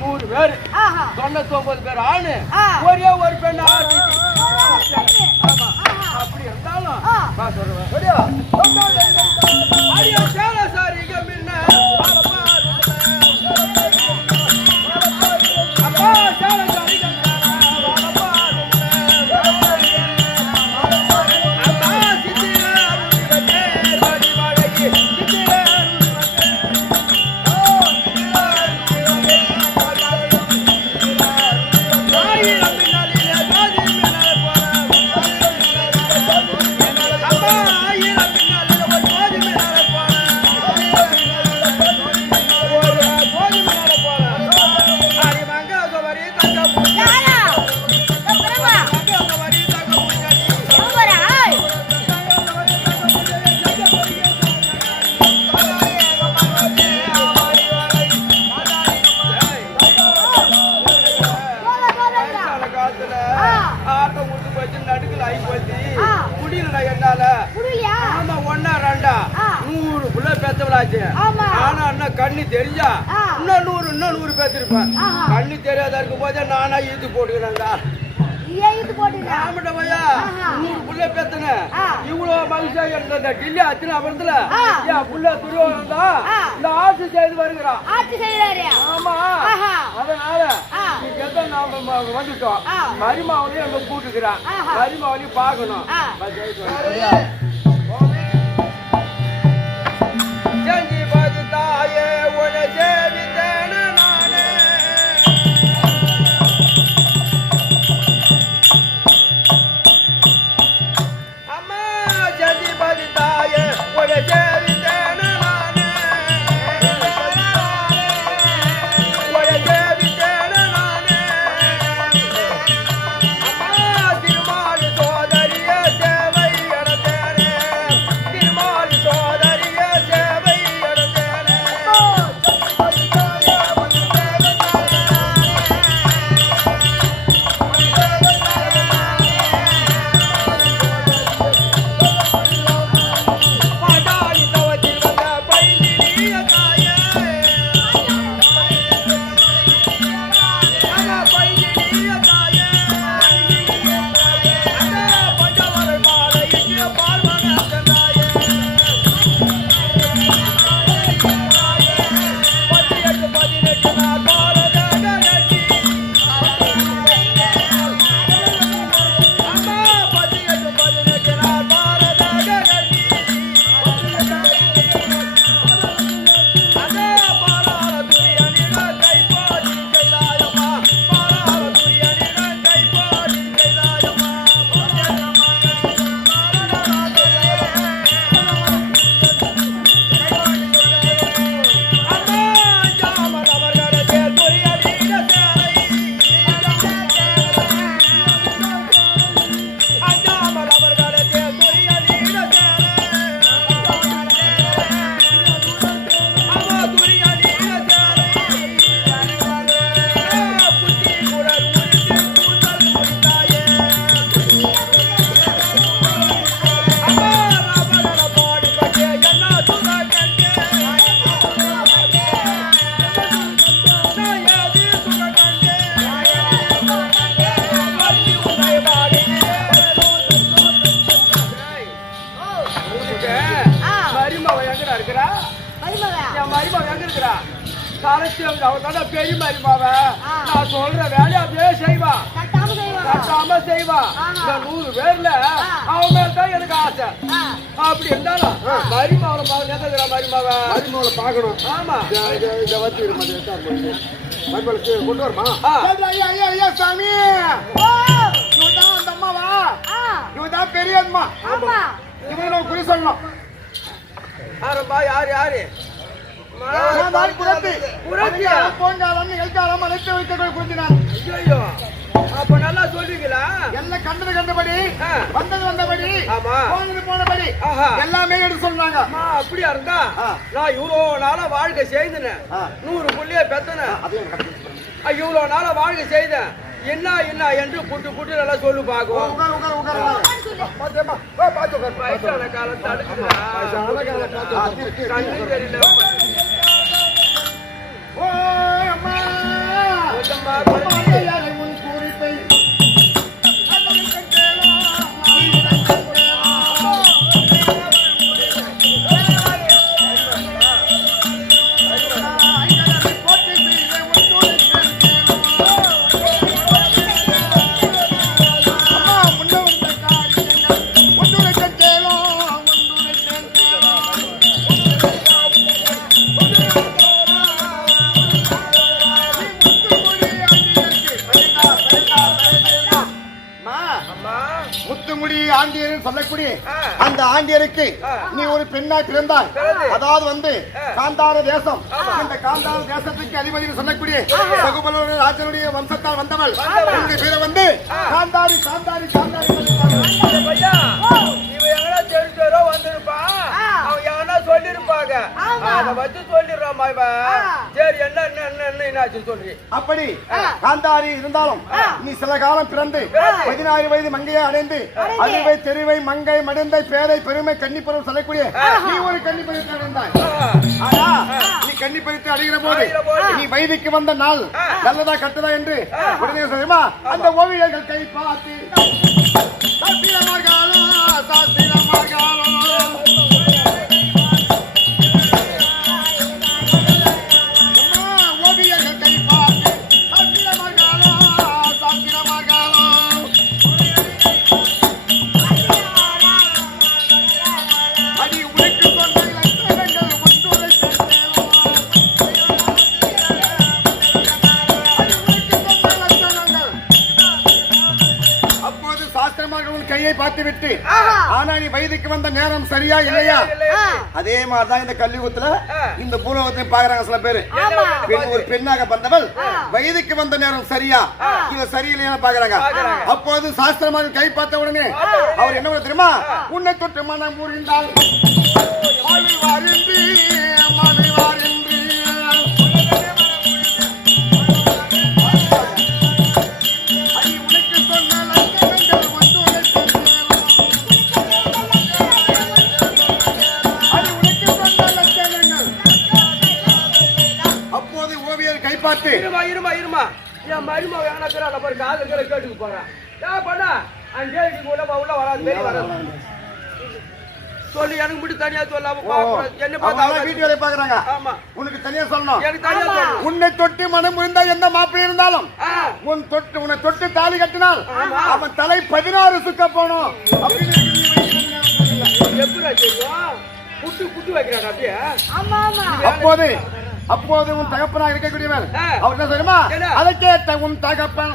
100 பேர் 99 பேர் ஆணு ஒரே ஒரு பெண் ஆமா அப்படி இருந்தாலும் சாரி முன்ன அப்பா கண்ணி தெரிஞ்சா இன்னும் 100 பேத்திருப்பேன் கண்ணி தெரியாத இருக்கும் போதே நானா ஈத்து போட்டுக்கிறேங்க புள்ள பேத்தன இவ்வளவு மகிழ்ச்சியா இருந்த டில்லி அத்தனை அப்புறத்துல என் புள்ள துருவம் தான் இந்த ஆட்சி செய்து வருகிறான் ஆமா அதனால நாம வந்துட்டோம் மரிமாவளையும் நம்ம கூட்டுக்கிறான் மரிமாவளையும் பார்க்கணும் தாயே உன சேவித்தேன நானே அம்மா ஜதிபதி தாயே உன சேவித்தேன நானே உன சேவித்தேன நானே அம்மா திருமாலி சோதரிய சேவை எடுத்தேனே திருமாலி சோதரிய சேவை பெரிய மருமாவ நான் சொல்ற வேலையை அப்படியே செய்வா கட்டாம செய்வா 100 பேர்ல அவன் மேல்தான் எனக்கு ஆசை அப்படி இருந்தாலும் மருமாவளை பார்க்க மருமாவளை பார்க்கணும் ஆமா இதை வச்சு மருமகளுக்கு கொண்டு வருமா ஐயா சாமி இவதான் அந்த அம்மாவா இவதான் பெரிய அம்மா இவங்க நம்ம குறி சொல்லணும் யாருப்பா யாரு அப்ப நல்லா சொல்றீங்களா எல்லாம் கண்டது கண்டபடி வந்தபடி போனபடி எல்லாமே எடுத்து சொல்றாங்க அப்படியா இருந்தா நான் இவ்வளவு நாளா வாழ்க்கை செய்தேன் 100 புள்ளிய பெத்தனேன் இவ்வளவு நாளா வாழ்க்கை செய்தேன் என்ன என்று புட்டு நல்லா சொல்லு பாக்குவோம் கண்ணு தெரியல சொல்லக்கூடிய அந்த ஆண்டியருக்கு நீ ஒரு பெண்ணாய் பிறந்தாய். அதாவது வந்து காந்தார தேசம். இந்த காந்தார தேசத்துக்கு அதிபதி சொல்லக்கூடிய ரகுபலனுடைய ராஜனுடைய வம்சத்தால் வந்தவள். உங்க பேரை வந்து காந்தாரி காந்தாரி காந்தாரி அப்படி காந்தாரி இருந்தாலும் நீ சில காலம் பிறந்து 16 வயது மங்கையை அடைந்து அறிவை தெரிவை மங்கை மடந்தை பேரை பெருமை கன்னிப்பருவம் சொல்லக்கூடிய நீ ஒரு கன்னிப்பருவத்தை அடைந்தாய். ஆனா நீ கன்னிப்பருவத்தை அடைகிற போது நீ வயதுக்கு வந்த நாள் நல்லதா கட்டதா என்று உடனே சொல்லுமா அந்த ஓவியர்கள் கை பார்த்து சாஸ்திரமாகாலோ சாஸ்திரமாகாலோ கையை பார்த்து விட்டு ஆனா நீ வயதுக்கு வந்த நேரம் சரியா இல்லையா? அதே மாதிரிதான் இந்த கலியுகத்துல இந்த பூலோகத்தை பாக்குறாங்க சில பேரு. ஒரு பெண்ணாக வந்தவள் வயதுக்கு வந்த நேரம் சரியா இல்ல சரியில்லையா பாக்குறாங்க. அப்போது சாஸ்திரமாக கை பார்த்த உடனே அவர் என்ன தெரியுமா? உன்னை தொட்டு மனம் புரிந்தால் சொல்லி எனக்கு மட்டும் தனியா சொல்லாம உனக்கு தனியா சொல்லணும். உன்னை தொட்டு மனம் புரிந்தா எந்த மாப்பிள்ளை இருந்தாலும் உன்னை தொட்டு தாலி கட்டினால் அவன் தலை 16 சுக்க போனோம். அப்போது அப்போது உன் தகப்பனாக இருக்கக்கூடியவர் அவர் என்ன சொல்லுமா? அதை கேட்ட உன் தகப்பன்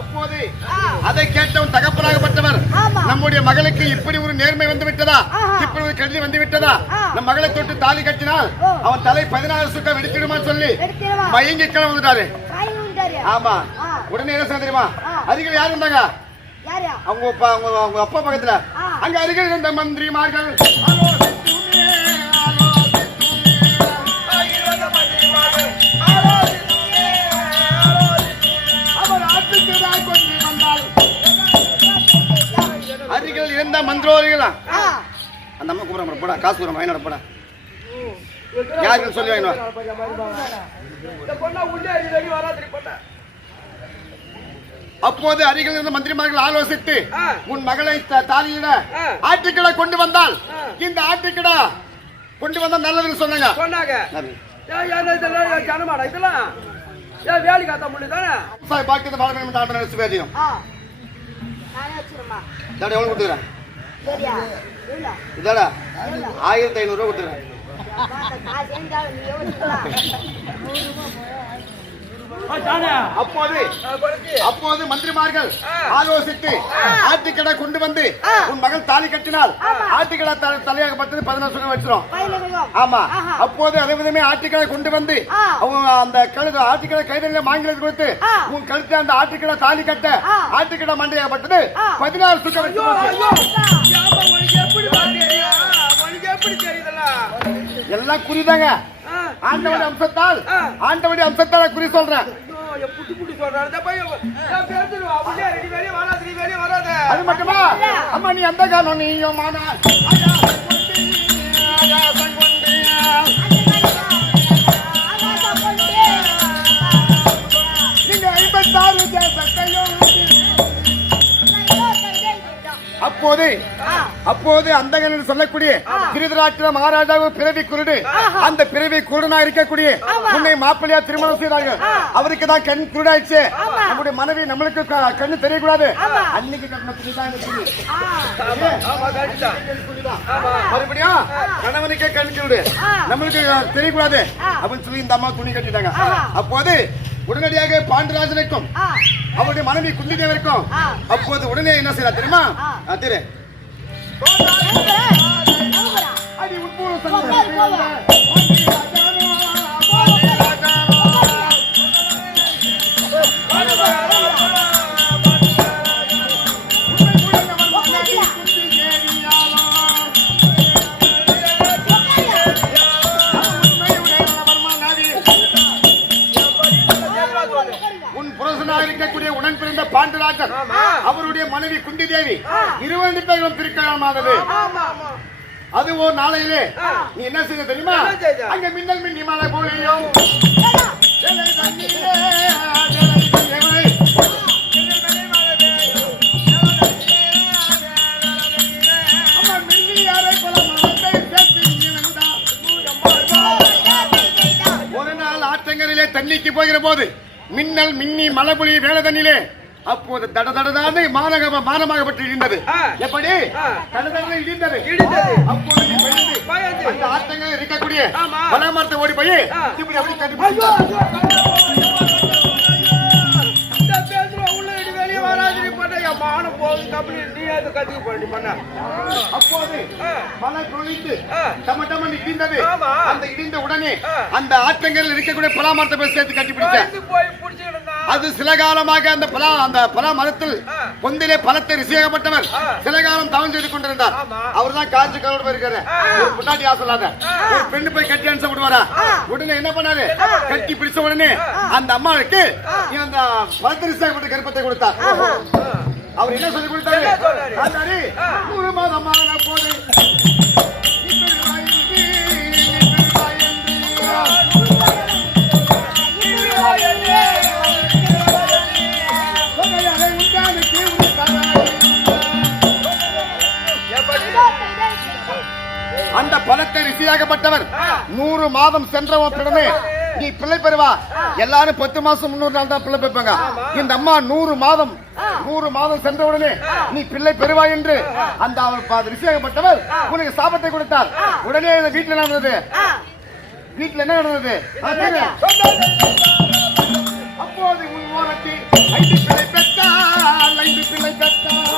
அப்போது அதை கேட்டவன் தகப்பனாகப்பட்டவர் நம்முடைய மகளுக்கு இப்படி ஒரு நேர்மை வந்து விட்டதா, இப்படி ஒரு கல்வி வந்து விட்டதா, நம் மகளை தொட்டு தாலி கட்டினால் அவன் தலை 16 சுக்க வெடிச்சிடுமா சொல்லி மயங்கி கிளம்பி வந்துட்டாரு. ஆமா. உடனே என்ன தெரியுமா? அருகில் யாரு இருந்தாங்க? அவங்க அப்பா பக்கத்துல அங்க அருகில் இருந்த மந்திரிமார்கள் அருகில் இருந்த மந்திரோரிகளா அந்த அம்மா கூப்பிட போடா, காசு கூற வாங்கினோட போடா, யாருக்கு சொல்லி வாங்கினோம். அப்போது அருகில் இருந்த மந்திரிமார்கள் ஆலோசித்து உன் மகளை தாலியிட ஆட்டுக்கடை கொண்டு வந்தால் இந்த ஆட்டுக்கடை கொண்டு வந்தா நல்லதுன்னு சொன்னாங்க. எவ்வளவு கொடுத்துக்கிறேன்? 1500 ரூபாய் கொடுத்துக்கிறேன். அப்போது மந்திரிமார்கள் ஆலோசித்து ஆட்டுக்கடை கொண்டு வந்து உன் மகள் தாலி கட்டினால் ஆட்டுக்கடை தலையாகப்பட்டது 16 சுகம் வச்சிரும். ஆமா. அப்போது அதே விதமே ஆட்டுக்கடை கொண்டு வந்து அந்த கழுது ஆட்டுக்கடை கைதல மாங்கிலத்து கொடுத்து உன் கழுத்து அந்த ஆட்டுக்கடை தாலி கட்ட ஆட்டுக்கடை மண்டையாகப்பட்டது 16 சுகம் வச்சிரும். எல்லாம் குறிதாங்க. ஆண்டவடி அம்சத்தால் குறி சொல்றேன். அது மட்டுமா அம்மா நீ அந்த காலம் நீயும் நீங்க 56 தேசத்தையும் அப்போது அந்தகன் என்று சொல்லக்கூடிய திருதராட்சிர மகாராஜாவு பிறவி குருடு அந்த பிறவி குருடனா இருக்கக்கூடிய உன்னை மாப்பிள்ளையா திருமணம் செய்தார்கள். அவருக்கு தான் கண் குருடாயிடுச்சு. நம்முடைய மனைவி நம்மளுக்கு கண்ணு தெரியக்கூடாது. அன்னைக்கு கண்ண துணிதான் மறுபடியும் கணவனுக்கே கண் குருடு நம்மளுக்கு தெரியக்கூடாது அப்படின்னு சொல்லி இந்த அம்மா துணி கட்டிட்டாங்க. அப்போது உடனடியாக பாண்டராஜனுக்கும் அவருடைய மனைவி குந்திதேவருக்கும் அப்போது உடனே என்ன செய்யலாம் தெரியுமா? திரு இருக்கக்கூடிய உடன் பிறந்த பாண்டராஜன் அவருடைய மனைவி குந்தி தேவி 20 பேர்களும் திருக்கல்யாணமானது. அது ஒரு நாளையிலே நீ என்ன செய்ய தெரியுமா? அங்க மின்னல் மின்னி மழை பொழியும் ஒரு நாள் ஆற்றங்கரையிலே தண்ணிக்கு போகிற போது மின்னல் மின்னி மழை பொழி வேலை தண்ணிலே அப்போது தடதடதான மானமாக பற்றி இடிந்தது. எப்படி தடதட இடிந்தது? அப்போது நீ பயந்து அந்த ஆற்றங்கரையில் இருக்கக்கூடிய பலாமரத்தை ஓடி போய் இப்படி அப்படி கட்டி அப்போது மழை பொழிந்து டமடமன் இடிந்தது. அந்த இடிந்த உடனே அந்த ஆற்றங்கரையில் இருக்கக்கூடிய பலாமரத்தை போய் சேர்த்து கட்டி பிடிச்ச அது சில காலமாக அந்த பலா மரத்தில் பொந்திலே பலத்தை ரிசியாகப்பட்டவர் சில காலம் தவம் செய்து கொண்டிருந்தார். அவர் தான் காஞ்சி கலோடு போயிருக்காரு. ஒரு பொண்டாட்டி ஆசையில்லாத ஒரு பெண்ணு போய் கட்டி அனுச விடுவாரா? உடனே என்ன பண்ணாரு? கட்டி பிடிச்ச உடனே அந்த அம்மாவுக்கு அந்த பலத்தை ரிசியாகப்பட்ட கருப்பத்தை கொடுத்தார். அவர் என்ன சொல்லி கொடுத்தாரு? 100 மாதமான போது அந்த பலத்தை ரிசியாகப்பட்டவர் 100 மாதம் சென்றவுடனே நீ பிள்ளை பெறுவா. எல்லாரும் 10 மாசம் 300 நாள் தான் பிள்ளை பெறுவாங்க. இந்த அம்மா 100 மாதம் சென்றவுடனே நீ பிள்ளை பெறுவா என்று அந்த அவர் ரிசியாகப்பட்டவர் உனக்கு சாபத்தை கொடுத்தார். உடனே வீட்டுல என்ன நடந்தது? வீட்டுல என்ன நடந்தது? அப்போது உன் ஓரத்தி 5 பிள்ளை பெற்றால் 5 பிள்ளை பெற்றால்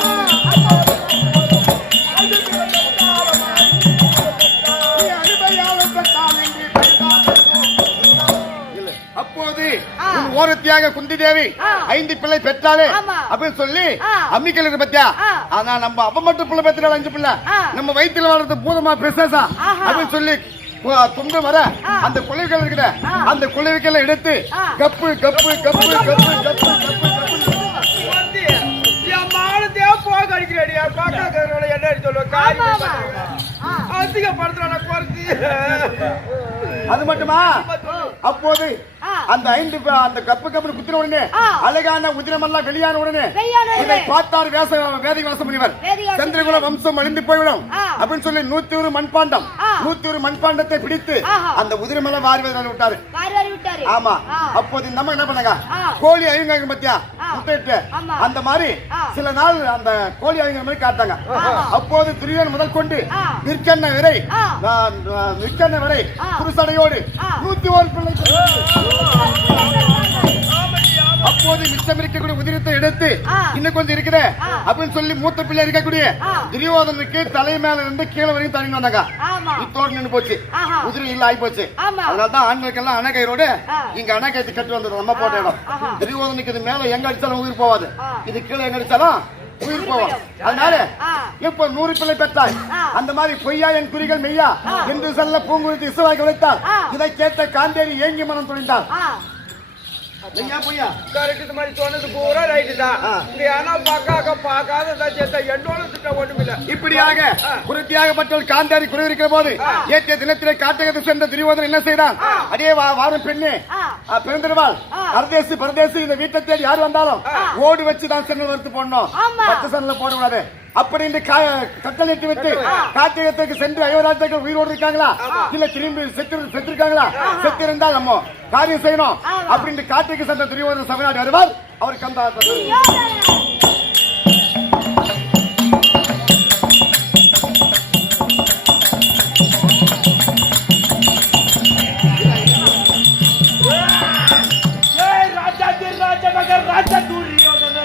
அப்போது ஓரத்தியாக குந்தி தேவி 5 பிள்ளை பெற்றாலே அப்படின்னு சொல்லி அம்மிக்கல் பத்தியா. ஆனா நம்ம அப்ப மட்டும் பிள்ளை பெற்றாலும் 5 பிள்ளை நம்ம வயிற்றுல வளர்றது பூதமா பிரசேசா அப்படின்னு சொல்லி துண்டு வர அந்த குழவிகள் இருக்குத அந்த குழவிகளை எடுத்து cup cup cup cup cup cup அது மட்டுமா? அப்போது அந்த 5 அந்த கப்பு கப்பு குத்தின உடனே அழகான உதிரமெல்லாம் வெளியான உடனே இதை பார்த்தார் வேதிக வாசம் முனிவர். சந்திரகுல வம்சம் அழிந்து போய்விடும் அப்படின்னு சொல்லி 101 மண்பாண்டம் 101 மண்பாண்டத்தை பிடித்து அந்த உதிரமெல்லாம் வாரி விட்டாரு. ஆமா. அப்போது இந்த அம்மா என்ன பண்ணாங்க? கோழி அழிங்க பத்தியா முட்டையிட்டு அந்த மாதிரி சில நாள் அந்த கோழி அழிங்க மாதிரி காட்டாங்க. அப்போது துரியன் முதல் கொண்டு நிற்கண்ண வரை புருஷடையோடு 101 பிள்ளை. அப்போது மிச்சம் இருக்கக்கூடிய உதிரத்தை எடுத்து இன்னும் கொஞ்சம் இருக்குது அப்படின்னு சொல்லி மூத்த பிள்ளை இருக்கக்கூடிய துரியோதனுக்கு தலை மேல இருந்து கீழே வரைக்கும் தள்ளி வந்தாங்க. இத்தோடு நின்று போச்சு. உதிரம் இல்ல ஆகி போச்சு. அதனாலதான் ஆண்களுக்கெல்லாம் அணைக்கயிறோடு இங்க அணைக்கயிறு கட்டி வந்தது நம்ம போட்ட இடம். துரியோதனுக்கு இது மேல எங்க அடிச்சாலும் உயிர் போவாது, இது கீழே எங்க அடிச்சாலும் உயிர் போவோம். அதனால இப்ப 100 பிள்ளை பெற்றாய். அந்த மாதிரி பொய்யா என் குறிகள் மெய்யா என்று சொல்ல பூங்குறித்து இசைவாக உழைத்தார். இதை கேட்ட காந்தேரி ஏங்கி மனம் துணிந்தார். ஐயா பொய்யா கரெக்ட் இது மாதிரி சொன்னது பூரா ரைட்டு தான் நீ ஆனா பார்க்காத சேர்த்தா என்னோட திட்டம் ஒண்ணுமில்ல இப்படியாக குருத்தியாகப்பட்டவள் காந்தாரி குறைவிருக்கிற போது ஏற்றிய தினத்திலே காட்டகத்தை சென்ற துரியோதனன் என்ன செய்தான் அடே வாரும் பெண்ணே பிறந்திருவாள் அரதேசி பரதேசி இந்த வீட்டை தேடி யார் வந்தாலும் ஓடி வச்சு தான் சென்னல் வறுத்து போடணும் 10 சென்னல போடக்கூடாது அப்படி இந்த கட்டளையிட்டு விட்டு காட்டகத்துக்கு சென்று அயோராஜர்கள் உயிரோடு இருக்காங்களா இல்ல திரும்பி செத்துருக்காங்களா செத்து இருந்தால் நம்ம காரியம் செய்யணும் அப்படின்னு காட்டுக்கு சென்ற துரியோதன சபையாடி வருவார் அவருக்கு அந்த ராஜா துரியோதன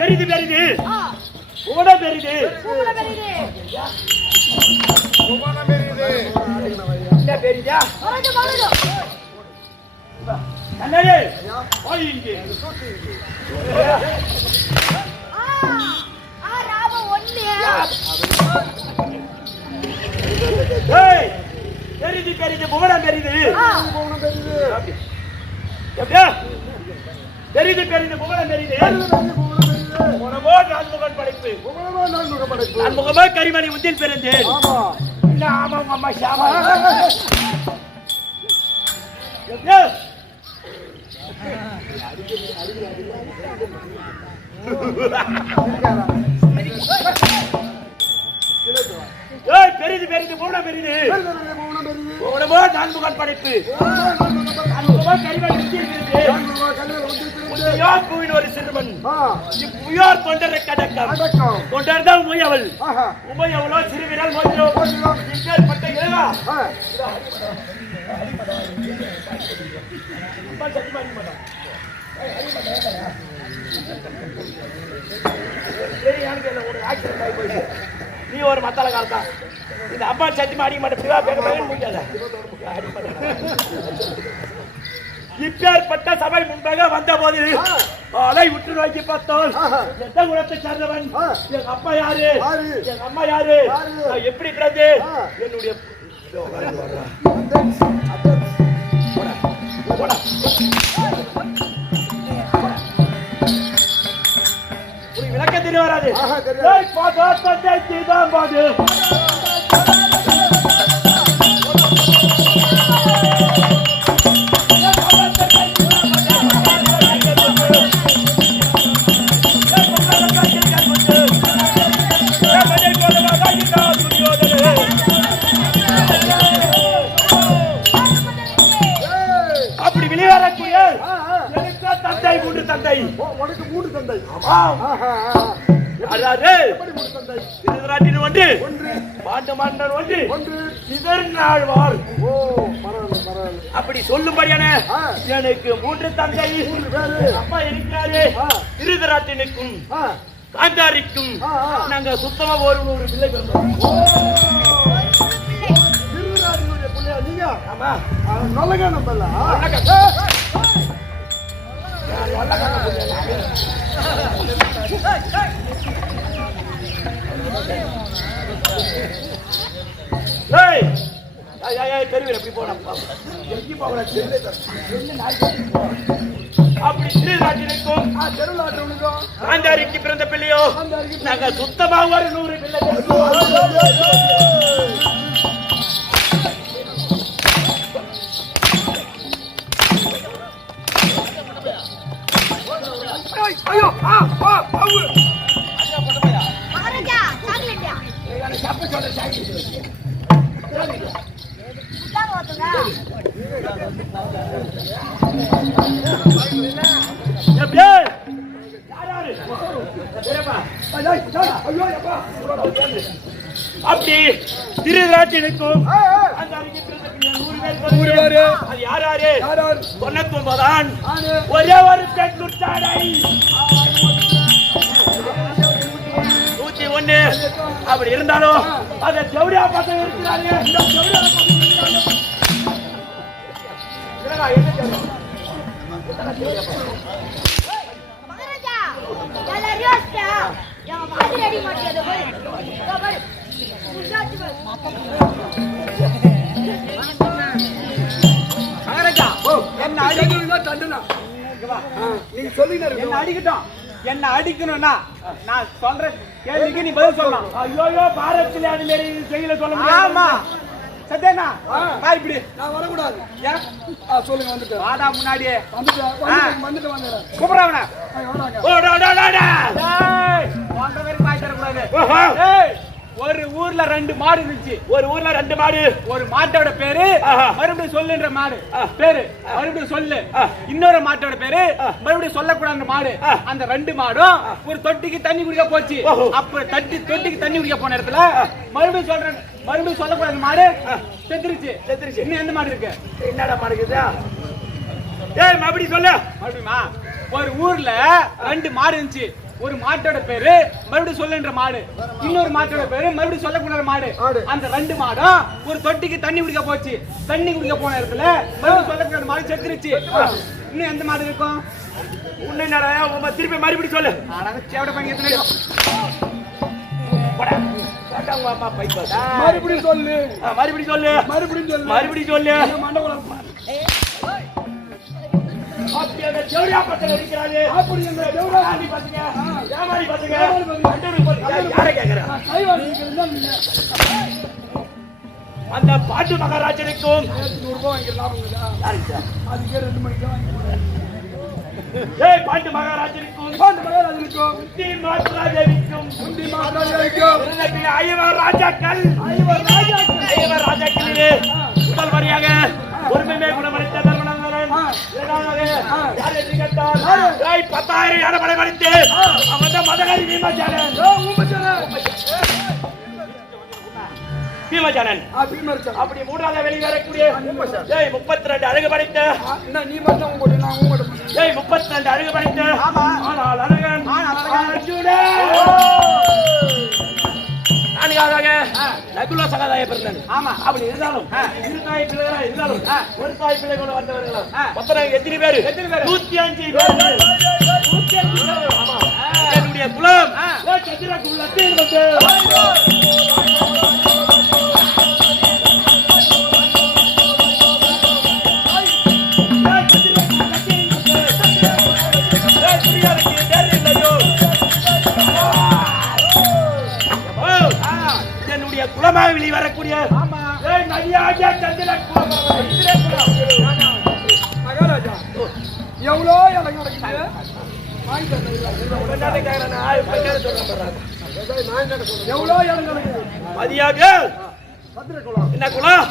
பெரிது பெரிது உட பெரிது என்ன பெரிதா கண்ணே போய் இங்கே ராவ ஒண்ணே ஏய் பெரிது பெரிது உட பெரிது புவனம் பெரிது எப்படியா பெரிது பெரிது புவனம் பெரிது உணவோ நான்முகன் படைப்பு நான்முகமா கரிமணி உந்தில் பிறந்தேன் இல்ல ஆமா உங்க அம்மா ஷாமா பெரிது பெரிது புவனம் பெரிது உணவோ நான்முகன் படைப்பு நான்முகமா கரிமணி உந்தில் பிறந்தேன் பூவின் ஒரு சிறுவன் இப்புயார் தொண்டரை கடக்கம் தொண்டர் தான் உமையவள் உமையவளோ சிறுவிரல் மோதிரோ பட்ட இளவா நீ ஒரு மத்தால காலத்தான் இந்த அம்மா சத்தியமா அடிக்க மாட்டேன் முடியாத இப்பேற்பட்ட சபை முன்பாக வந்த போது அதை உற்று நோக்கி பார்த்தால் எந்த குலத்தை சேர்ந்தவன், எங்க அப்பா யாரு, எங்க அம்மா யாரு, எப்படி பிறந்து என்னுடைய விளக்க தெரிய வராது. அப்படி வெளிவரக்கூடிய தந்தை மூன்று தந்தை, உனக்கு 3 தந்தை. ஒன்று பாண்டு மன்னன் ஒன்று இதர்நாழ்வார். அப்படி சொல்லும்படியான எனக்கு 3 தந்தை, அப்பா இருக்கிறாரு. திருதராட்டினுக்கும் காந்தாரிக்கும் நாங்க சுத்தமா ஒரு பிள்ளை பிறந்தோம். நீங்க நல்லங்க நம்பல. அப்படி திருநாட்டிற்கும் காந்தாரிக்கு பிறந்த பிள்ளையோ நாங்க சுத்தமா ஒரு 100 பிள்ளை. ஐயோ மகாராஜா சாக்லேட்யா சப்ப சொல்ற சாக்லேட் தாங்க வாத்துங்க. எப்பே யாராரு ஏப்பா ஐயோ அப்பா. அப்படி திருராட்டினுக்கும் அந்த அருகே பிறந்த 100 பேர். அது யாராரு 99 ஒரே ஒரு பெண் குட்டாடை 101. அப்படி இருந்தாலும் அதை ஜவுரியா பக்கம் இருக்கிறாங்க. மகாராஜா எல்லாரும் யோசிச்சா என் மாதிரி அடி மாட்டியது போய் பாரு முன்னாடி மகாராஜா என்ன அடிக்கணும் தண்டுனா நீங்க சொல்லுங்க. என்ன அடிக்கட்டும். என்ன அடிக்கணும்னா நான் சொல்ற கேள்விக்கு நீ பதில் சொல்லலாம். ஐயோ பாரத்துல அது மாரி செய்யல சொல்ல முடியாது. ஆமா சத்தேனா வா இப்படி. நான் வர கூடாது. ஏன் சொல்லுங்க. வந்துட்டு வாடா முன்னாடியே வந்துட்டு வாங்க. கூப்பிடுறவனா ஓடா டேய் வாங்க வரை பாய் தர கூடாது. டேய் ஒரு ஊர்ல 2 மாடு இருந்துச்சு. ஒரு ஊர்ல 2 மாடு. ஒரு மாட்டோட பேரு மறுபடியும் சொல்லுன்ற மாடு பேரு மறுபடியும் சொல்லு. இன்னொரு மாட்டோட பேரு மறுபடியும் சொல்லக்கூடாத மாடு. அந்த 2 மாடும் ஒரு தொட்டிக்கு தண்ணி குடிக்க போச்சு. அப்ப தொட்டிக்கு தண்ணி குடிக்க போன இடத்துல மறுபடியும் சொல்லக்கூடாத மாடு செத்துருச்சு. இன்னும் எந்த மாடு இருக்கு? என்னடா மாடு இருக்குதா? ஏய் மறுபடியும் சொல்லு. மறுபடியுமா? ஒரு ஊர்ல 2 மாடு இருந்துச்சு. ஒரு மாட்டோட பேரு மறுபடியும் சொல்லுன்ற மாடு. இன்னொரு மாட்டோட பேரு மறுபடியும் சொல்லக்கூடாத மாடு. அந்த 2 மாடும் ஒரு தொட்டிக்கு தண்ணி குடிக்க போச்சு. தண்ணி குடிக்க போன இடத்துல மறுபடியும் சொல்லக்கூடாத மாடு செத்துருச்சு. இன்னும் எந்த மாடு இருக்கும்? உன்னை என்னடா திருப்பி மறுபடியும் சொல்லு. சேவட பண்ணி மறுபடியும் சொல்லு. மறுபடியும் சொல்லு. மறுபடியும் சொல்லு. அப்படி அந்த ஜவுரியா பசங்க இருக்கிறாங்க. அப்படி அந்த ஜவுரியாடி பசங்க ஏமாடி பசங்க யாரை கேக்குறா? அந்த பாட்டு மகாராஜனுக்கும் 100 ரூபாய் வாங்கிக்கலாம். அதுக்கே 2 மணிக்கு ஏய் பாட்டு மகாராஜனுக்கும் குந்தி மாத்ராஜேவிக்கும் ஐவர் ராஜாக்கள் முதல் வரியாக ஒருமைமே குணமளித்த தர்மநந்தனன் 10,000 யானை வளைத்து அவன் மதகரி பீமஜானன் அப்படி 3வது வெளிவரக்கூடிய 32 அழகு படைத்த 32 அழகு படைத்த ஆனால் அழகன் அர்ஜுனன். 4வது நகுல சகாதாய பிறந்தாங்க. ஆமா. அப்படி இருந்தாலும் இரு தாய் பிள்ளைகளா இருந்தாலும் ஒரு தாய் பிள்ளை கூட வந்தவர்களா மொத்தம் எத்தனை பேரு? 105 பேர். 105 பேர். ஆமா. என்னுடைய குலம் சந்திர குலத்தில் வந்து என்னுடைய குலமாக வெளிவரக்கூடிய நதியாக சந்திர குலம். மகாராஜா எவ்வளோ எனக்கு நடக்குது எவ்வளோ இடம் நடக்குது மதியாக என்ன குலம்?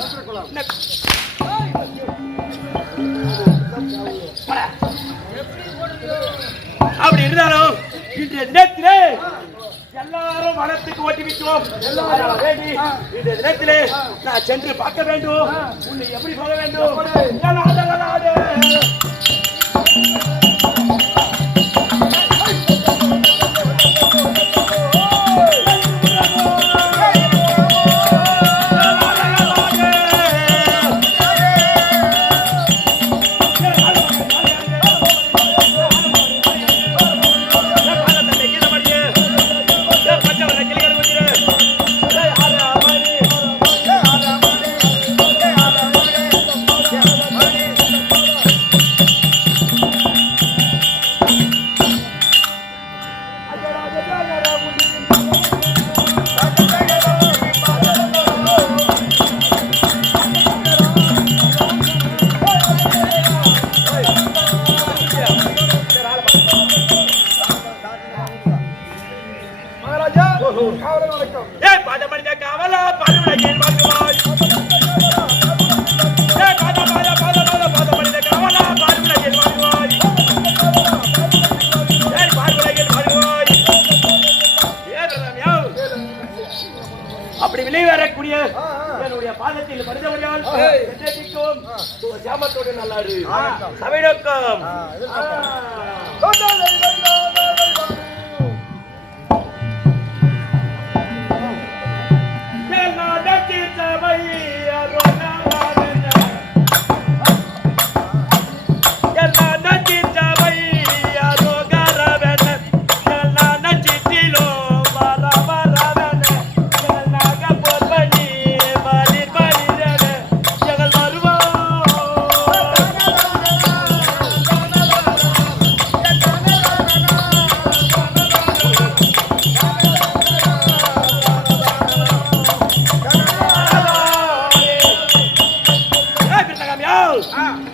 அப்படி இருந்தாலும் இன்றைய தினத்திலே எல்லாரும் வனத்துக்கு ஓட்டி விட்டோம். இந்த தினத்திலே நான் சென்று பார்க்க வேண்டும். உன்னை எப்படி போக வேண்டும்? நாடு அப்படி விலை வரக்கூடிய என்னுடைய பாதத்தில் படுத்தவர்கள் சாமத்தோடு நல்லாரு சபையோக்கம்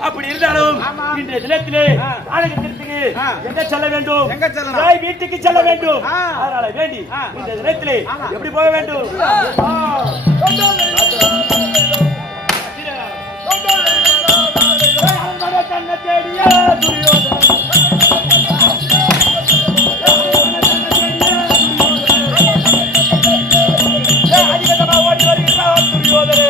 அப்படி இருந்தாலும் இன்றைய தினத்திலே ஆலயத்திற்கு எங்க செல்ல வேண்டும்? வீட்டுக்கு செல்ல வேண்டும். அதனால வேண்டி இந்த தினத்திலே எப்படி போக வேண்டும்? தேடிய அதிகமா ஓடி வருகிறார் துரியோதனே.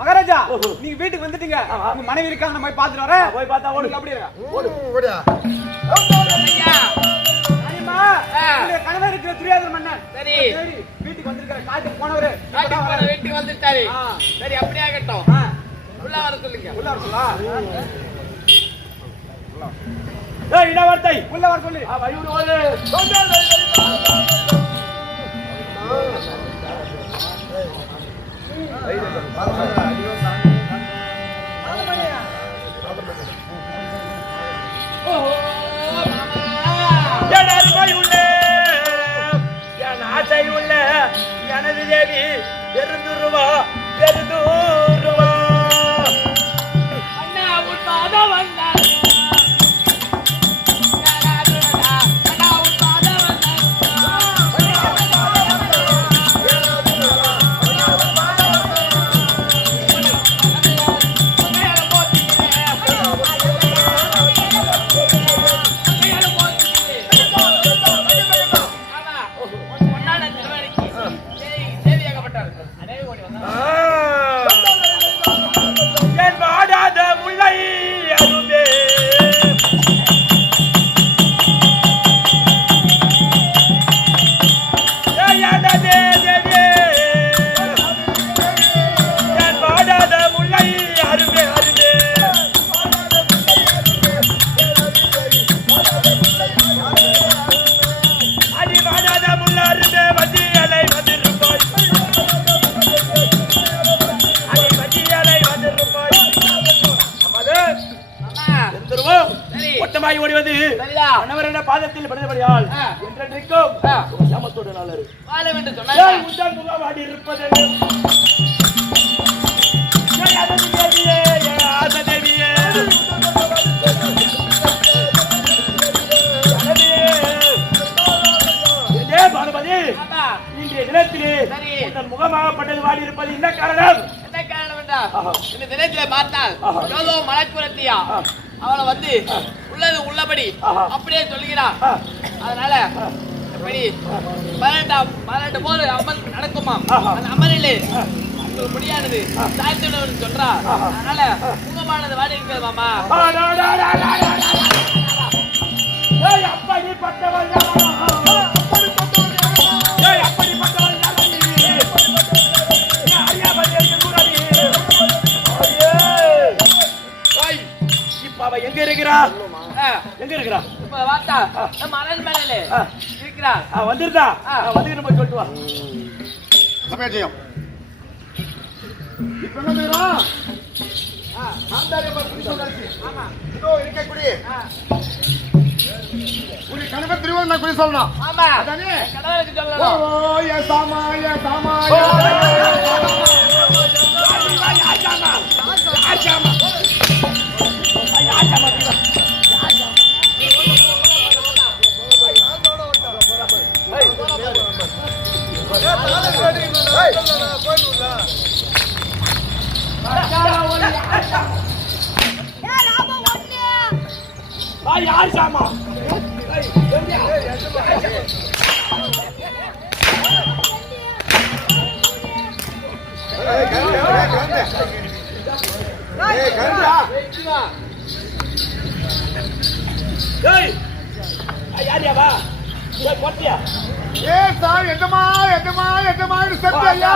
மகாராஜா நீங்க வீட்டுக்கு வந்துட்டீங்க. உங்க மனைவி இருக்காங்க, நம்ம போய் பார்த்துட்டு வரேன். போய் பார்த்தா ஓடு. அப்படி ஓடு ஓடியா கணவர் இருக்கிற துரியோதன மன்னன் சரி வீட்டுக்கு வந்திருக்கிற காட்டுக்கு போனவரு வீட்டுக்கு வந்துட்டாரு. சரி அப்படியே ஆகட்டும். உள்ள வர சொல்லுங்க. உள்ள வர சொல்லா. இடவார்த்தை உள்ள வர சொல்லி வழிவிடு ஓடு. என் அருமை உள்ள என் ஆசை உள்ள எனது தேவி பெருந்துருவா பெருந்தூருவா அண்ணா உட்பாத வந்தா செய்வது சரியா கணவரின் பாதத்தில் படுத்தபடியால் என்றென்றைக்கும் சமத்தோடு நாளரு வாழும் என்று சொன்னாங்க முதல் முகவாடி இருப்பது தேவியே ஆசை தேவியே பானுபதி இன்றைய தினத்திலே உங்கள் முகமாகப்பட்டது வாடி இருப்பது என்ன காரணம்? என்ன காரணம் என்றால் இந்த தினத்திலே பார்த்தால் ஏதோ மலைக்குரத்தியா அவளை வந்து உள்ளது உள்ளபடி அப்படியே சொல்கிறான். அதனால எப்படி 18 போது அம்மன் நடக்குமாம். அந்த அம்மனிலே உங்களுக்கு முடியானது சாய்த்துள்ளவன் சொல்றா. அதனால முகமானது வாடி இருக்கிறது மாமா. அப்படிப்பட்டவள் அவ எங்க இருக்கிறா? எங்க இருக்கிறா? இப்ப வாத்தா மலர் மேலே இருக்கிறா. வந்துருதா? வந்துட்டு போய் சொல்லிட்டு வா. சமயம் இப்ப என்ன செய்யறோம்? இருக்கக்கூடிய ஒரு கணவன் திருவண்ணா குறி சொல்லணும். ஆமா அதானே கடவுளுக்கு சொல்லணும். ஓ ஏ சாமா ஏ சாமா யார் சாமா? யாரியாவா? கொட்டியா? ஏ சார் எந்தமா எந்தமா எந்தமா சத்தியா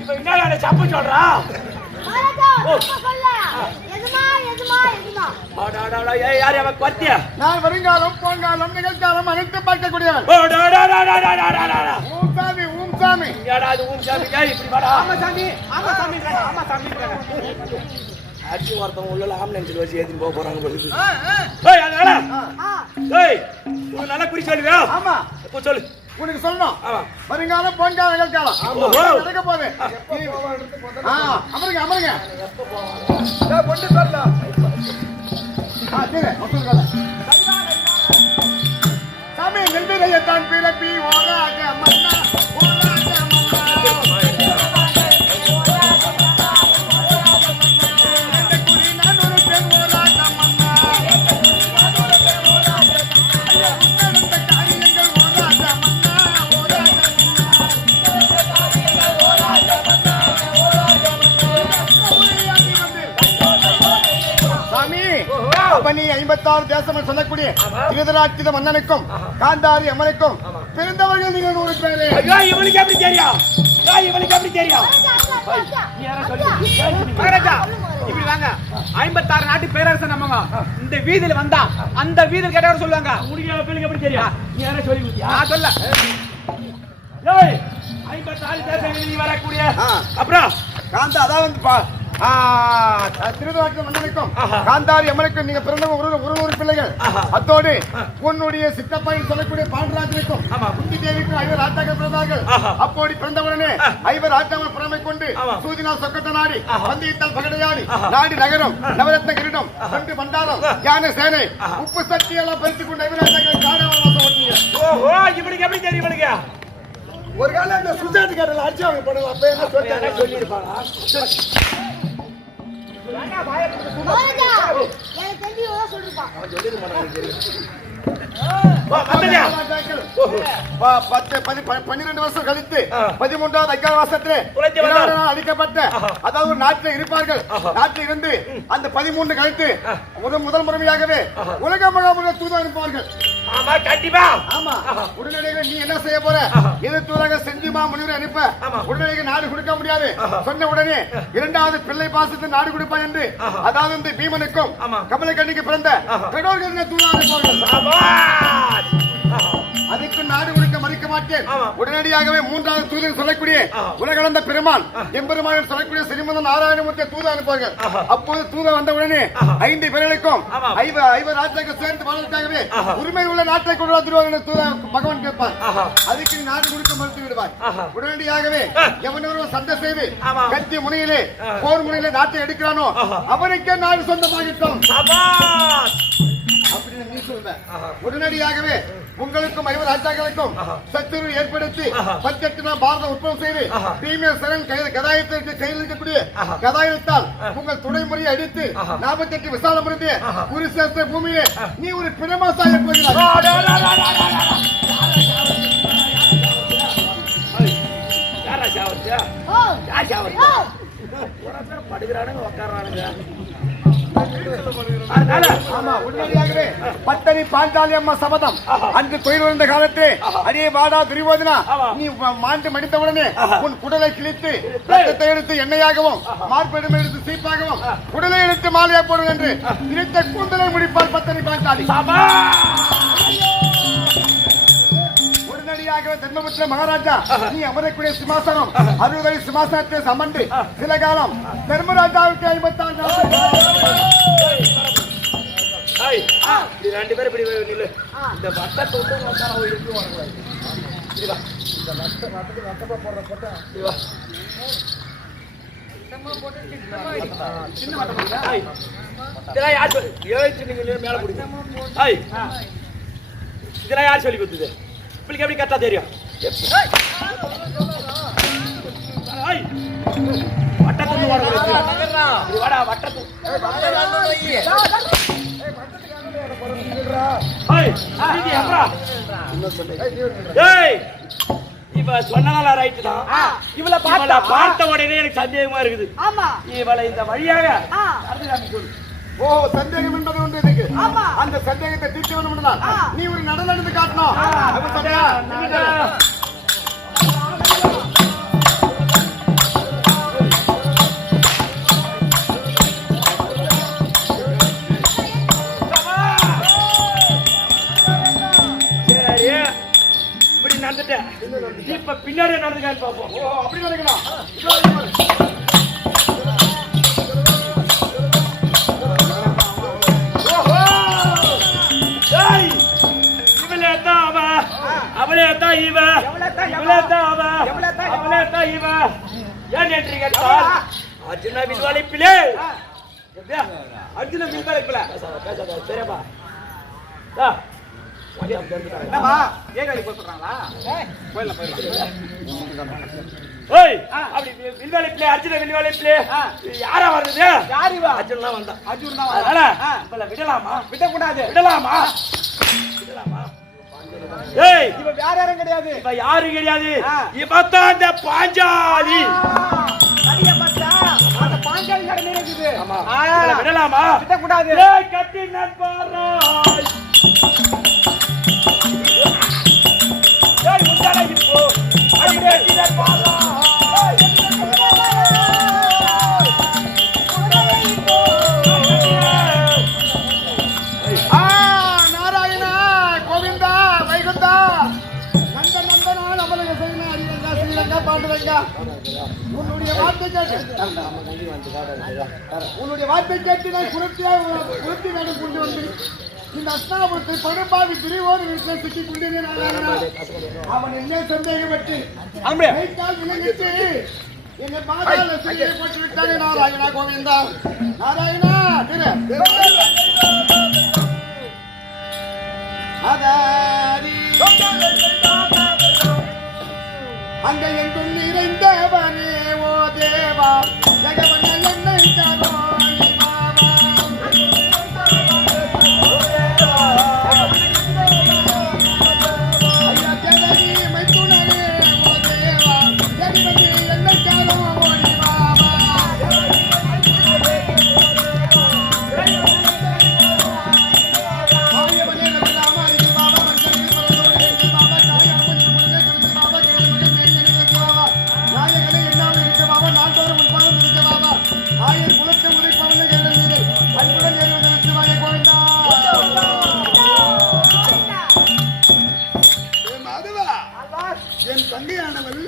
இப்ப என்ன சப்பு சொல்றா? நான் வருங்காலம் போங்காலம் நிகழ்காலம் அனைத்து பார்க்கக்கூடியவன். ஊம் சாமி ஊம் சாமி அடிச்சு ஒருத்தவங்க உள்ள ஆம்புலன்ஸ்ல வச்சு ஏத்தி போக போறாங்க. நல்லா குறி சொல்லுவியா? ஆமா சொல்லு. உனக்கு சொல்லணும். வருங்காலம் போங்காலம் நிகழ்காலம் நடக்க போகுது. அமருங்க அமருங்க பொண்ணு சொல்லலாம். சாமி நெல்விரையத்தான் பிறப்பி ஓராக மன்னா பனி 56 தேசம் சொல்லக்கூடிய திருதராட்சித மன்னனுக்கும் காந்தாரி அம்மனுக்கும் பிறந்தவர்கள் நீங்கள் 100 பேரு. இவனுக்கு எப்படி தெரியும்? இவனுக்கு எப்படி தெரியும்? இப்படி வாங்க. 56 நாட்டு பேரரசன் நம்ம இந்த வீதியில வந்தா அந்த வீதியில் கேட்டவர் சொல்லுவாங்க. உனக்கு எப்படி தெரியும்? நீ யாரை சொல்லி கொடுத்தியா? நான் சொல்ல. 56 தேசங்கள் நீ வரக்கூடிய அப்புறம் காந்தா அதாவது திருதராட்சித மன்னனுக்கும் காந்தாரி அம்மனுக்கும் நீங்க பிறந்த ஒரு பிள்ளைகள். அத்தோடு உன்னுடைய சித்தப்பையில் சொல்லக்கூடிய பாண்டராஜனுக்கும் குந்தி தேவிக்கும் 5 ஆட்டாக பிறந்தார்கள். அப்போடி பிறந்தவுடனே 5 ஆட்டாமல் புறமை கொண்டு சூதினால் சொக்கட்ட நாடி பந்தயத்தால் பகடையாடி நாடி நகரம் நவரத்ன கிரீடம் கொண்டு பண்டாரம் யானை சேனை உப்பு சக்தி எல்லாம் பறித்துக் கொண்டு 5 ஆட்டாக்கள் காணாமல் ஓட்டிய. ஓஹோ இவனுக்கு எப்படி தெரியும்? இவனுக்கு ஒரு காலம் இந்த சுஜாதி கடல அடிச்சு அவங்க பண்ணுவாங்க. அப்ப என்ன சொல்லியிருப்பாங்க? எனக்கு தெரிஞ்சு சொல்லிருப்பான். 12 வருஷம் கழித்து 13வது அக்கால வருஷத்திலே அளிக்கப்பட்ட அதாவது நாட்டில் இருப்பார்கள். நாட்டில் இருந்து அந்த 13 கழித்து முதல் முறையாகவே உலக மகாமுக தூதர் இருப்பார்கள். ஆமா கண்டிப்பா. ஆமா உடனடியாக நீ என்ன செய்ய போற? எது தூதராக செஞ்சுமா முனிவரை அனுப்ப உடனடியாக நாடு கொடுக்க முடியாது. சொன்ன உடனே 2வது பிள்ளை பாசத்தை நாடு கொடுப்பா என்று அதாவது இந்த பீமனுக்கும் கமலக்கண்ணிக்கு பிறந்த கடோர்கள் தூதர் இருப்பார்கள். அதுக்கு நாடு கொடுக்க மறுக்க மாட்டேன். உடனடியாகவே மூன்றாவது தூதன் சொல்லக்கூடிய உலகளந்த பெருமான் எம்பெருமான் சொல்லக்கூடிய ஸ்ரீமந்த நாராயணமூர்த்தி தூதன் அனுப்பாங்க. அப்போது தூதன் வந்த உடனே 5 பேர்களுக்கும் 5 நாட்களுக்கு சேர்ந்து வாழ்வதற்காகவே உரிமை உள்ள நாட்டை கொண்டு வந்துருவாங்க தூதன் பகவான் கேட்பார். அதுக்கு நீ நாடு கொடுக்க மறுத்து விடுவாய். உடனடியாகவே எவனொருவன் சண்டை செய்து கத்தி முனையிலே போர் முனையிலே நாட்டை எடுக்கிறானோ அவனுக்கே நாடு சொந்தமாகிட்டோம் அப்படின்னு நீ சொல்ற. உடனடியாகவே உங்களுக்கும் 5 ராஜாக்களுக்கும் சத்துரு ஏற்படுத்தி 18 நாள் பாரதம் உற்பத்தி செய்து தீமை சரண் கதாயத்திற்கு கையில் இருக்கக்கூடிய கதாயத்தால் உங்கள் துணைமுறையை அடித்து 48 விசாலம் இருந்து குருசேஸ்திர பூமியிலே நீ ஒரு பிரமாசாய போகிறாய். பத்தனி பாஞ்சாலி அம்மா சபதம் அன்று தொழில் வந்த காலத்தே அடியே வாடா துரியோதனா நீ மாண்டு மடித்தவுடனே உன் குடலை கிழித்து ரத்தத்தை எடுத்து எண்ணெயாகவும் மார்பெடும் எடுத்து சீப்பாகவும் குடலை எடுத்து மாலையா போடும் என்று இழுத்த கூந்தலை முடிப்பால் பத்தனி பாஞ்சாலி. தர்மபுத்திர மகாராஜா நீ அமரக்கூடிய சிம்மாசனம் 60 சிம்மாசனத்தை சமந்து சில காலம் தர்மராஜாவுக்கு 56 2 பேரும் இப்படி நில்லு. இந்த வட்டத்தை விட்டு உட்கார இருக்கு வரக்கூடாது. இந்த வட்டப்பா போடுற போட்டா சின்ன வட்டம் போடுங்க. இதெல்லாம் யார் சொல்லி நீங்க மேல பிடிங்க. இதெல்லாம் யார் சொல்லி கொடுத்தது? உங்களுக்கு எப்படி கரெக்டா தெரியும்? வட்டத்து வாடா வட்டத்து இவ சொன்னதால ரைட்டு தான். இவளை பார்த்த உடனே எனக்கு சந்தேகமா இருக்குது. இவளை இந்த வழியாக ஓ சந்தேகம் என்பது ஒன்று இருக்கு. அந்த சந்தேகத்தை தீர்க்க வேண்டும். நீ ஒரு நடந்து காட்டணும். இப்படி நடந்துட்டேன். இப்ப பின்னாடி நடந்துக்கான்னு பார்ப்போம். ஓ அப்படி நடக்கலாம். அவளேதான் இவ ஏன் என்று கேட்டால் அர்ஜுன வில்வளைப்பிலே அர்ஜுன வில்வளைப்பில சரியாப்பா அர்ஜுன வில்வளைப்பிலே யாரா வருது? அர்ஜுன் வந்தா. விடலாமா? விடக்கூடாது. விடலாமா? இவ வேற யாரும் கிடையாது. இவ யாரும் கிடையாது. இவதான் அந்த பாஞ்சாலி. அந்த பாஞ்சாலி கடமை இருக்குது. விடலாமா? விடக்கூடாது. கட்டி நண்பாராய் இப்போ கட்டி நண்பாராய் உன்னுடைய வார்த்தை கேட்டு நான் குருத்தி நடு கொண்டு வந்து இந்த அஸ்தாபுரத்தை படுபாவி பிரிவோடு வீட்டில் சிக்கிக் கொண்டேன். அவன் என்ன சந்தேகப்பட்டு விளங்கிட்டு என்னை பாதாள சிறையை போட்டு விட்டானே. நாராயணா கோவிந்தா நாராயணா அங்க எங்கும் நிறைந்தவனே ஓ தேவா ஜெகவன என்னை தரோய் மாமா. ஐயா ஜனனி மைத்துனரே ஓ தேவா ஜெகவன என்னை தரோய் மாமா. ஆயவனே ராமாரி பாபா மஞ்சள் பரதோரே பாபா காயாமணி முருகே கண்ணி பாபா நாயகனே என்னாலும் இருக்க பாபா நாட்டோரும் முன்பாலும் இருக்க பாபா என் தங்கையானவள்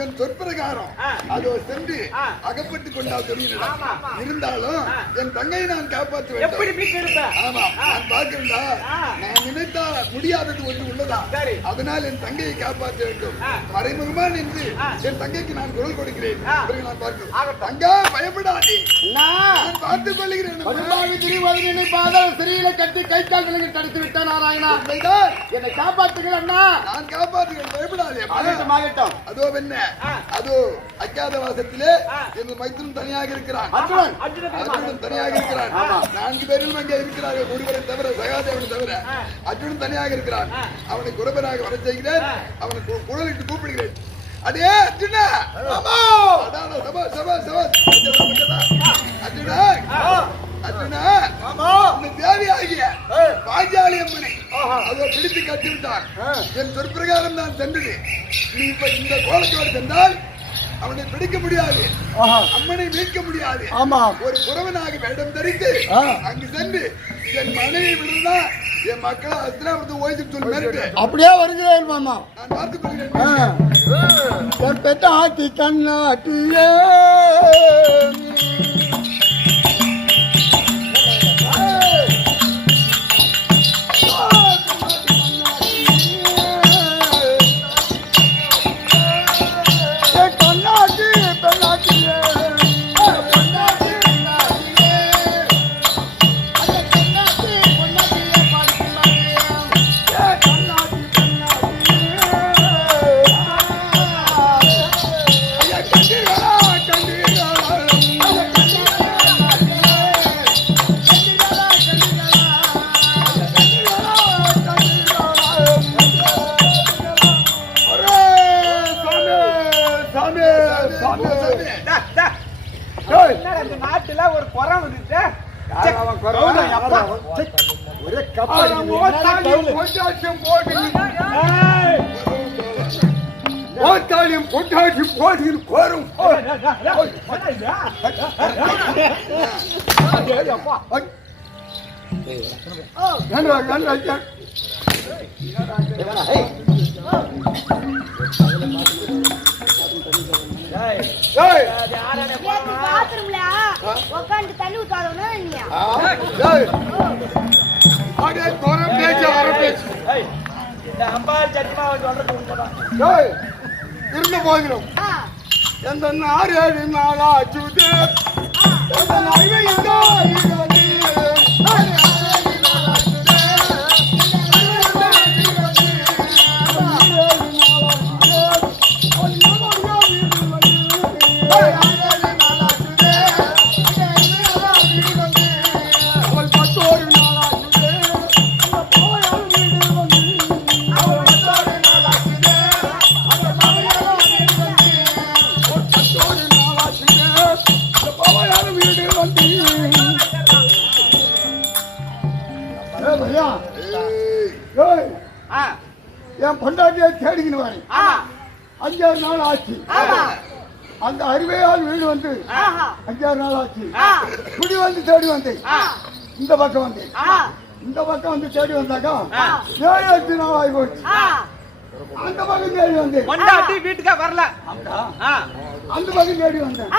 என் சொற்பிரகாரம் அதோ சென்று அகப்பட்டுக் கொண்டால் தெரியும். இருந்தாலும் என் தங்கையை நான் காப்பாற்ற வேண்டும். ஆமா, நான் பார்க்கிறேன்டா, நான் நினைத்தா முடியாதது ஒன்று உள்ளதா? அதனால் என் தங்கையை காப்பாற்ற வேண்டும். மறைமுகமா நின்று என் தங்கைக்கு நான் குரல் கொடுக்கிறேன். நான் பார்க்கிறேன். தங்கா, பயப்படாதே, நான் பார்த்துக் கொள்கிறேன். சிறையில கட்டி கை கால்களை தடுத்து விட்ட நாராயணா, என்னை காப்பாற்றுங்கள் அண்ணா. நான் காப்பாற்றுகிறேன், பயப்படாதே. அதோ என்ன, அதோ அஜாதவாசத்திலே என் மைத்துனன் தனியாக இருக்கிறான். அர்ஜுனன் தனியாக இருக்கிறான். 4 பேரும் அங்கே இருக்கிறார்கள், ஒருவரை தவிர, சகாதேவனை தவிர. அர்ஜுனன் தனியாக இருக்கிறான். அவனை குரபனாக வர செய்கிறேன். அவனை குரலிட்டு கூப்பிடுகிறேன். அடே அர்ஜுனா, சபா சபா சபா அர்ஜுனா, அர்ஜுனா, இந்த தேவியாகிய பாஞ்சாலி அம்மனை அதோ பிடித்து கட்டிவிட்டான். என் சொற்பிரகாரம் நான் சென்றது. நீ இப்ப இந்த கோலத்தோடு சென்றால் அவனை பிடிக்க முடியாது, அம்மனை மீட்க முடியாது. ஒரு புறவனாக வேடம் தரித்து அங்கு சென்று என் மனைவி விடுதா என் மக்களை அஸ்திராபுரத்து ஓய்வு சொல்லி மிரட்டு. அப்படியே வருகிறேன் மாமா. நான் பார்த்துக் கொள்கிறேன். என் பெற்ற ஆட்டி கண்ணாட்டியே நாட்டுல ஒரு குறம் வந்துட்டு ஒரே கப்பாடி ஓட்டாளியும் பொட்டாட்டி போட்டியில் கோரும். பாத்ரூம்ல உட்காந்து தண்ணி ஊத்தாதவனா இல்லையா? இருந்த போகிறோம். எந்த நாடு நாளா சுதே என் பொண்டாட்டியை தேடிக்கின்னு வரேன். 5-6 நாள் ஆச்சு. அந்த அருமையால் வீடு வந்து 5-6 நாள் ஆச்சு. குடி வந்து தேடி வந்தேன். இந்த பக்கம் வந்தேன். இந்த பக்கம் வந்து தேடி வந்தாக்கா 7-8 நாள் ஆகி போச்சு. அந்த பக்கம் தேடி வந்தேன். வீட்டுக்கா வரல. அந்த பக்கம் தேடி வந்தேன்.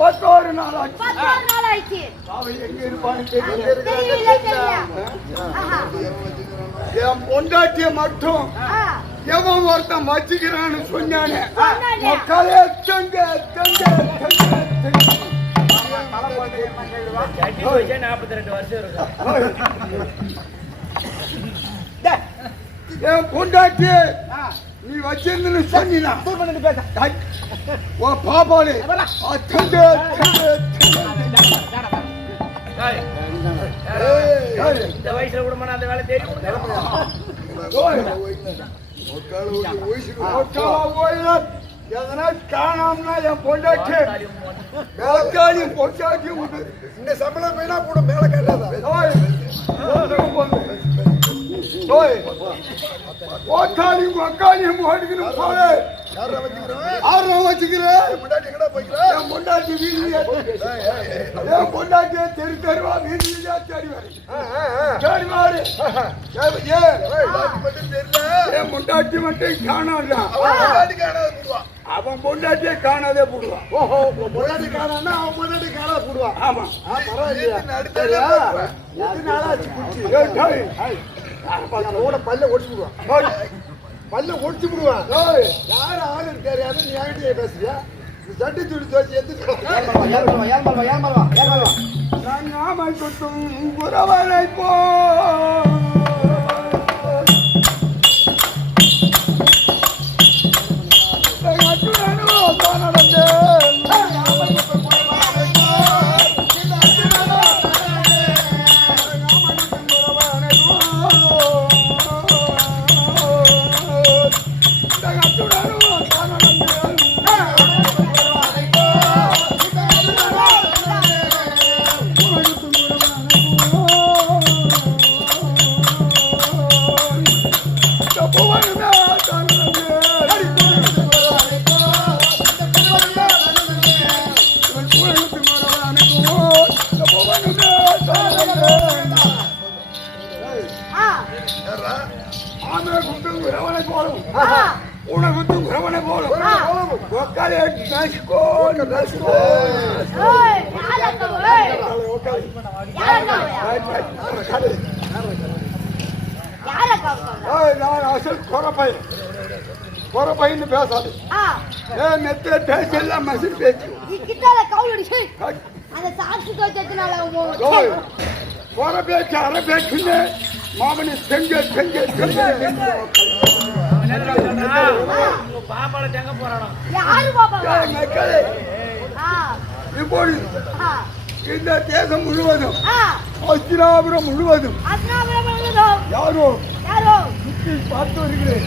11 நாள் ஆச்சு. ஆச்சு. எங்க இருப்பான்னு தெரியல. என் பொண்டாட்டிய மட்டும் எவன் ஒருத்தன் வச்சுக்கிறான்னு சொன்னானே, மக்களே தங்க தங்க என் பொண்டாட்டி நீ வச்சிருந்தன்னு சொன்னா பாப்பாளே இந்த வயசுல கூட அந்த வேலை தெரியும். எதனா காணாமனா என் பொண்டாட்டி வேலைக்காரி பொண்டாட்டி இந்த சம்பளம் வேணா கூட மேல கேட்டாதான் ஓட்டாளி மக்காளியும் ஓடிக்கணும் போல ஆர்வம் வச்சுக்கிறேன் என் பொண்டாட்டி வீதியா என் பொண்டாட்டியை தெரு தெருவா வீதியா தேடி வாரு என் பொண்டாட்டி மட்டும் காணாடா அவன் பொண்டாட்டியே காணாதே போடுவான். ஓஹோ பொண்டாட்டி காணான்னா அவன் பொண்டாட்டி காணாத போடுவான். ஆமா பல்ல ஒடிச்சு விடுவான். பல்ல ஒடிச்சு விடுவான். யாரு ஆளு தெரியாது நீ என்கிட்ட பேசுறியா? சட்டி துடி தோச்சி எது நான் ஆமை கொட்டும் குறவனை போ பையன் பேசாது நெத்தில பேசலாம் மசில் பேச்சு போற பேச்சு அரை பேச்சுன்னு மாமனி செஞ்ச இப்போது இந்த தேசம் முழுவதும் அஸ்தினாபுரம் முழுவதும் யாரோ பார்த்து வருகிறேன்.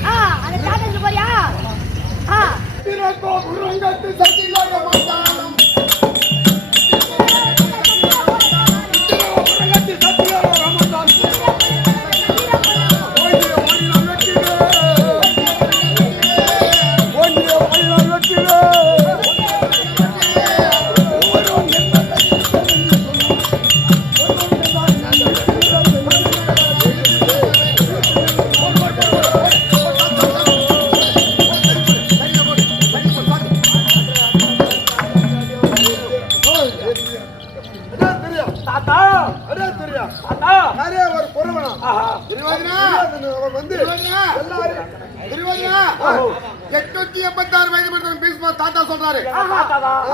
தாத்தா சொல்றாரு.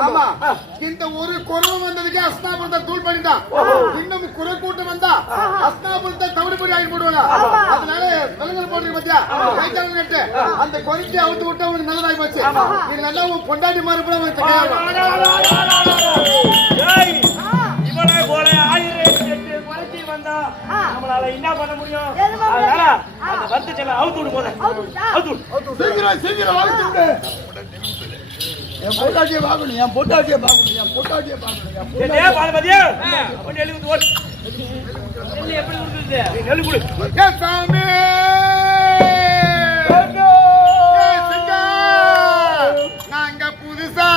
ஆமா இந்த ஒரு குறவு வந்ததுக்கு அஸ்தாபுரத்தை தூள் பண்ணிட்டான். இன்னும் குறை கூட்டம் வந்தா அஸ்தாபுரத்தை தவிடுபடி ஆகி போடுவாங்க. அதனால விலங்குகள் போடுறது பத்தியா கைக்காலம் கட்டு அந்த குறைக்கு அவுத்து விட்டு அவனுக்கு நல்லதாகி போச்சு. இது நல்லா பொண்டாட்டி மறுபடியும் நம்மளால என்ன பண்ண முடியும்? அதனால அந்த வந்து செல்ல அவுத்து விடு போறேன். சீக்கிரம் என் பொட்டாட்டியை பார்க்கணும் என் பொட்டாட்டியை பாலபதியா கொஞ்சம் எழுந்து ஓடு. எப்படி கொடுக்குது? நெல்லு கொடு. சாமி நாங்க புதுசா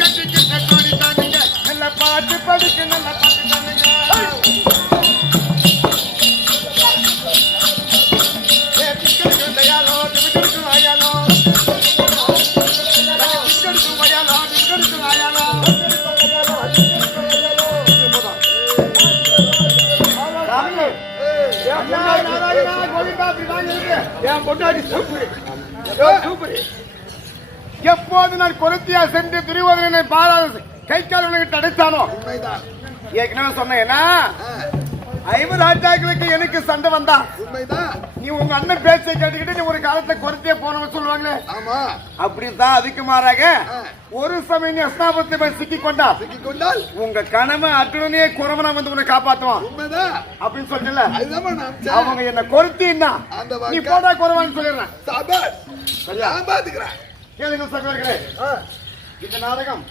கட்டிக்கிட்ட கொடி தானுங்க. நல்ல பாட்டு படிக்க நல்ல பாட்டு தானுங்க. எப்போது நான் கொருத்தியா சென்று துரியோதனனை பாராது கை கால் தடுத்தானோ ஏற்கனவே சொன்னேன்னா 5 ராஜாக்களுக்கு எனக்கு சண்டை வந்தா நீ உங்க அண்ணன் பேச்சை கேட்டுக்கிட்டு நீ ஒரு காலத்துல கொருத்தியா போனவன் சொல்லுவாங்களே. அப்படித்தான் அதுக்கு மாறாக ஒரு சமயம் நீ அஸ்தாபுரத்தை போய் சிக்கிக்கொண்டால் உங்க கணவன் அட்டுடனே குறவனா வந்து உன்னை காப்பாத்துவான் அப்படின்னு சொல்லல. அவங்க என்ன கொருத்தின்னா நீ போடா குறவான்னு சொல்லிடுறேன். கேளுங்க சகோதரர்களே, இந்த நாடகம்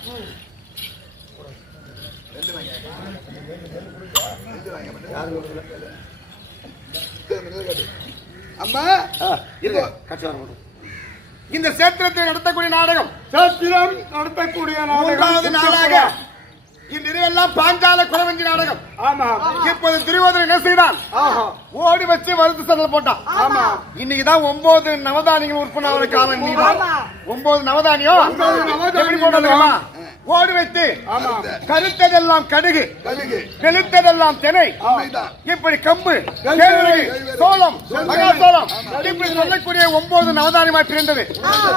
அம்மா இந்த சேத்திரத்தை நடத்தக்கூடிய நாடகம் சேத்திரம் நடத்தக்கூடிய மூன்றாவது நாளாக இந்நிறைவெல்லாம் பாஞ்சால குலவஞ்சி நாடகம். ஆமா. இப்போது துரியோதனன் என்ன செய்தான்? ஓடி வச்சு வறுத்து சண்டை போட்டான். ஆமா. இன்னைக்குதான் 9 நவதானியங்கள் உற்பத்தி காலம். நீ 9 நவதானியம் எப்படி போட்டா ஓடி வைத்து கருத்ததெல்லாம் கடுகு, வெளுத்ததெல்லாம் தினை, இப்படி கம்பு, கேழ்வரகு, சோளம், மகாசோளம் இப்படி சொல்லக்கூடிய 9 நவதானியமாய் பிரிந்தது.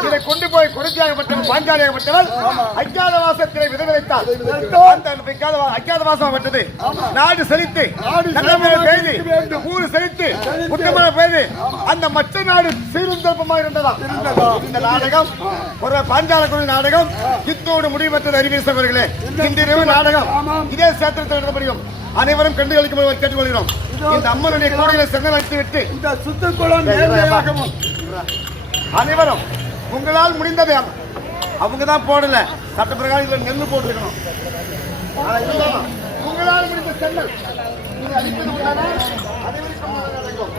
இதை கொண்டு போய் குறைச்சியாகப்பட்டவர் பாஞ்சாலியாகப்பட்டவர் அஜாதவாசத்திலே விதைத்தார். அஜாதவாசப்பட்டது நாடு செழித்து பெய்து ஊரு செழித்து புத்தமழை பெய்து அந்த மற்ற நாடு சீர்திருப்பமாக இருந்ததா. இந்த நாடகம் ஒரு பாஞ்சால குழு நாடகம் இத்தோடு முடிவற்றது. அறிவியர்களே, இன்றிரவு நாடகம் இதே சேத்திரத்தில் நடத்தப்படும். அனைவரும் கண்டு கழிக்கும்போது கேட்டுக்கொள்கிறோம். இந்த அம்மனுடைய கோடையில செங்கல் அடித்து விட்டு இந்த சுத்தக்குளம் நேர்மையாகவும் அனைவரும் உங்களால் முடிந்ததை அவங்க தான் போடல, சட்ட பிரகாரம் இதுல நெல்லு போட்டிருக்கணும். உங்களால் முடிந்த செங்கல் நீங்க அடிப்பது உண்டானால் அனைவருக்கும் நடக்கும்.